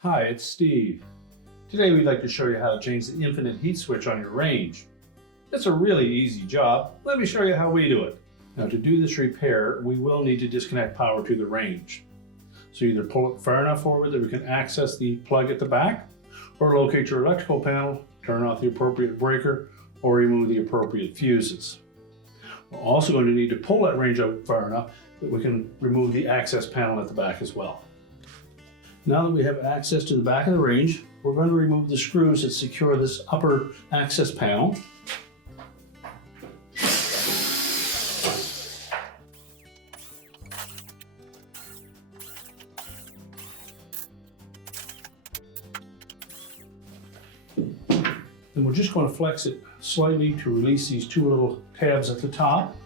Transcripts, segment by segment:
Hi, it's Steve. Today we'd like to show you how to change the infinite heat switch on your range. It's a really easy job. Let me show you how we do it. Now, to do this repair, we will need to disconnect power to the range. So either pull it far enough forward that we can access the plug at the back, or locate your electrical panel, turn off the appropriate breaker, or remove the appropriate fuses. We're also going to need to pull that range up far enough that we can remove the access panel at the back as well. Now that we have access to the back of the range, we're going to remove the screws that secure this upper access panel. And we're just going to flex it slightly to release these two little tabs at the top.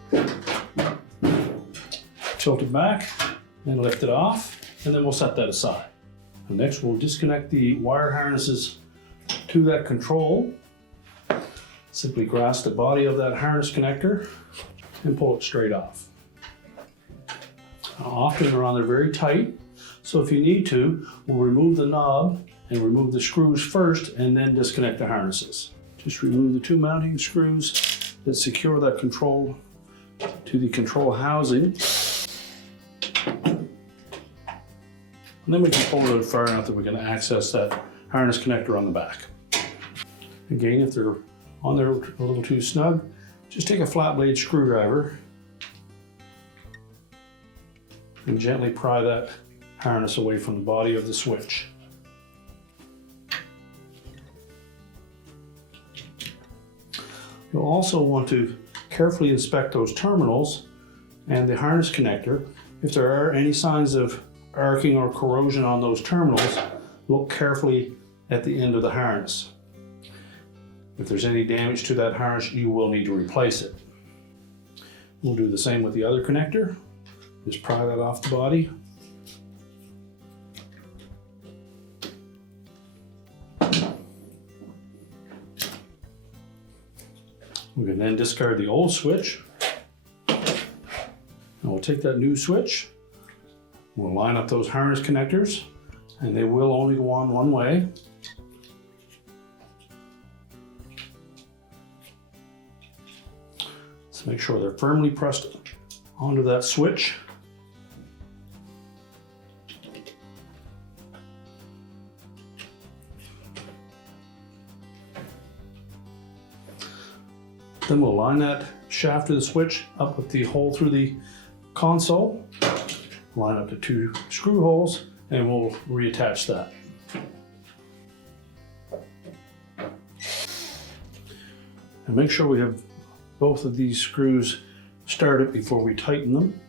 Tilt it back and lift it off, and then we'll set that aside. And next, we'll disconnect the wire harnesses to that control. Simply grasp the body of that harness connector and pull it straight off. Now, often they're on there very tight, so if you need to, we'll remove the knob and remove the screws first and then disconnect the harnesses. Just remove the two mounting screws that secure that control to the control housing. And then we can pull it far enough that we can access that harness connector on the back. Again, if they're on there a little too snug, just take a flat blade screwdriver and gently pry that harness away from the body of the switch. You'll also want to carefully inspect those terminals and the harness connector. If there are any signs of arcing or corrosion on those terminals, look carefully at the end of the harness. If there's any damage to that harness, you will need to replace it. We'll do the same with the other connector. Just pry that off the body. We can then discard the old switch. And we'll take that new switch. We'll line up those harness connectors, and they will only go on one way. So make sure they're firmly pressed onto that switch. Then we'll line that shaft of the switch up with the hole through the console. Line up the two screw holes, and we'll reattach that. And make sure we have both of these screws started before we tighten them.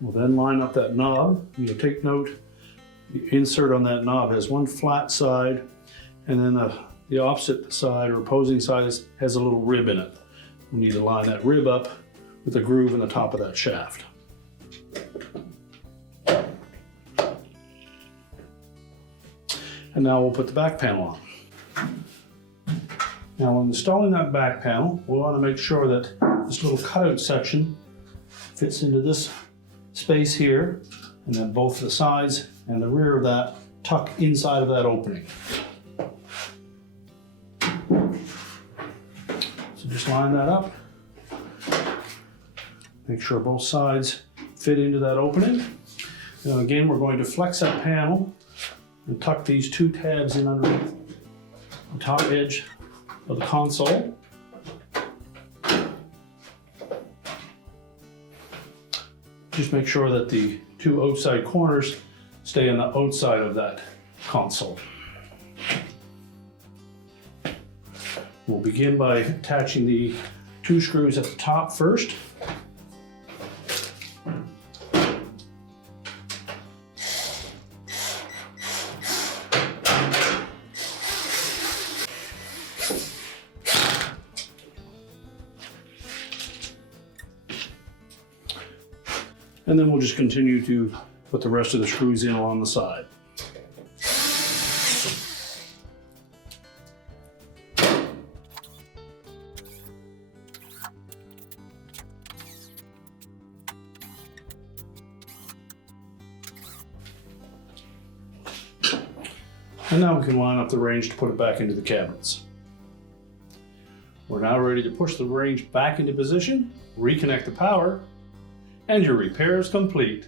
We'll then line up that knob. You'll take note, the insert on that knob has one flat side, and then the opposite side or opposing side has a little rib in it. We need to line that rib up with a groove in the top of that shaft. And now we'll put the back panel on. Now, when installing that back panel, we want to make sure that this little cutout section fits into this space here, and then both the sides and the rear of that tuck inside of that opening. So just line that up. Make sure both sides fit into that opening. Now again, we're going to flex that panel and tuck these two tabs in underneath the top edge of the console. Just make sure that the two outside corners stay on the outside of that console. We'll begin by attaching the two screws at the top first. And then we'll just continue to put the rest of the screws in along the side. And now we can line up the range to put it back into the cabinets. We're now ready to push the range back into position, reconnect the power, and your repair is complete.